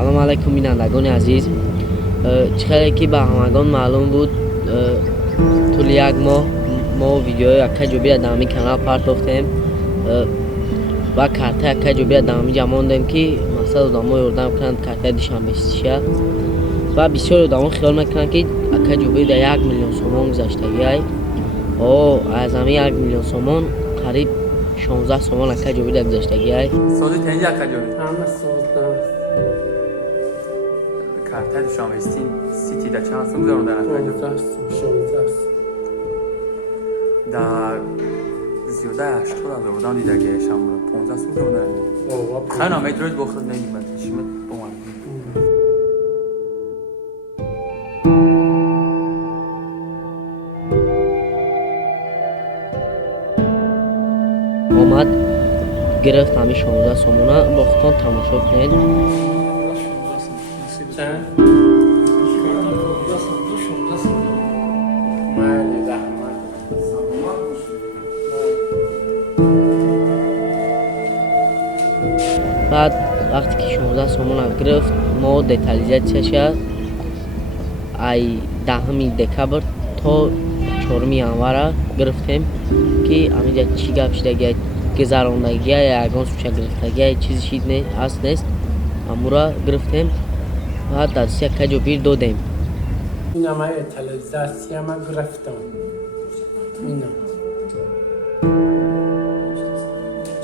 سلام علیکم بینندگان عزیز. چخیلی که به همگان معلوم بود طول یک ماه ما ویدیوی اکا جوبی دامی کانال پرداختیم و کارت اکا جوبی دامی جمعاندیم که مثلا ادامه یردم کنند کارت دوشنبه شه و بسیار ادامه خیال میکنند که اکا جوبی در 1 میلیون سومان گذشتگی های از همین 1 میلیون سومان قریب 16 سومان اکا جوبی در گذشتگی های سازی تنجی اکا جوبی همه سوزدم کارت دوشنبه سیتی در چند سوم گذارم در اکا جوبی 16 در زیاده 80 هزار بودم دیده که شما 15 سوم گذارم در خیلی نامه دروش بخورد نمیمد شیمت بومن آمد گرفت همین 16 سومونه با خودتان تماشا کنید. چند؟ مالی زحمت بعد وقتی که 16 سومون گرفت ما دیتالیزیشنش ای 10 دکبر تا 4 ینور گرفتیم که همینجا چی گپ شده گذراندگی یگان سوچه گرفتگی چیزی چیز هست نیست امورا گرفتیم و درسی اکا جوبیر دادیم. اینا من اتلیزاسی هم گرفتم اینا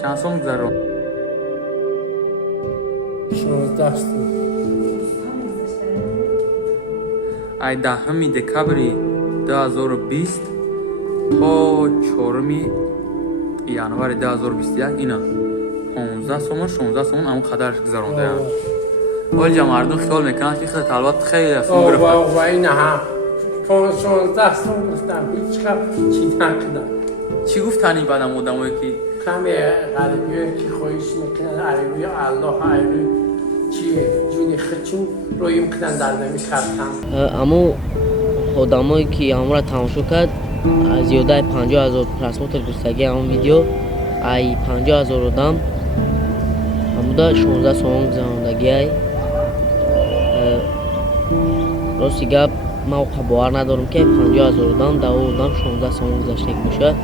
چند سوم گذارم 16 سوم ای 10 دکبری 2020 تا 4 ینور 2021 اینا 15 سومن 16 سومن اما قدر گذرونده اولجا مردم خیال میکنن که خیلی طلبات خیلی سوم گرفتن و اینا هم 16 سوم گرفتم هیچ خب چی نکردم چی گفتنی بعدم آدمایی که کمی غریبی که خواهش میکنن عربی الله عربی چی جونی خچون رویم کردن در نمی خرطم اما آدمایی که امورا تماشا کرد زیاده 50,000 پرسموتر گرفتگی همون ویدیو ای 50,000 آدم همودا 16 سومن گذراندگی های راستی گپ ما باور ندارم که 50,000 آدم در او آدم 16 سومن گذشتگی باشه.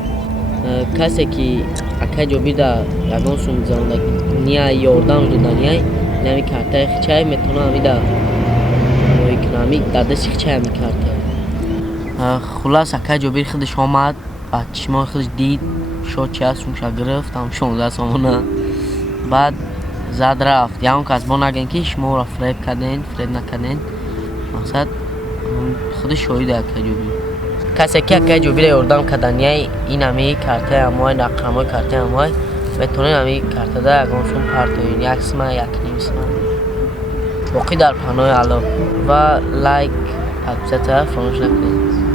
کسی که اکا جوبی در یگان سوم گذراندگی نیای یاردم دادنیای نمی کارتای خیچای میتونه همی در اکنامی در دست خیچای همی کارتای خلاص اکا جوبیر خودش آمد بعد چشمان خودش دید شد چه سومش گرفت هم 16 سومونه بعد زد رفت یا اون کسبا نگن که شما را فریب کردین فریب نکردین مقصد خودش شاید اکا جوبیر کسی که اکا جوبیر یاردم کردنیای این همی کارتای همای نقرمای کارتای همای میتونین همی کارت ده یکان سوم پرتوین یک سمه یک نیم سمه باقی در پناه الله و لایک حبسته فراموش نکنید.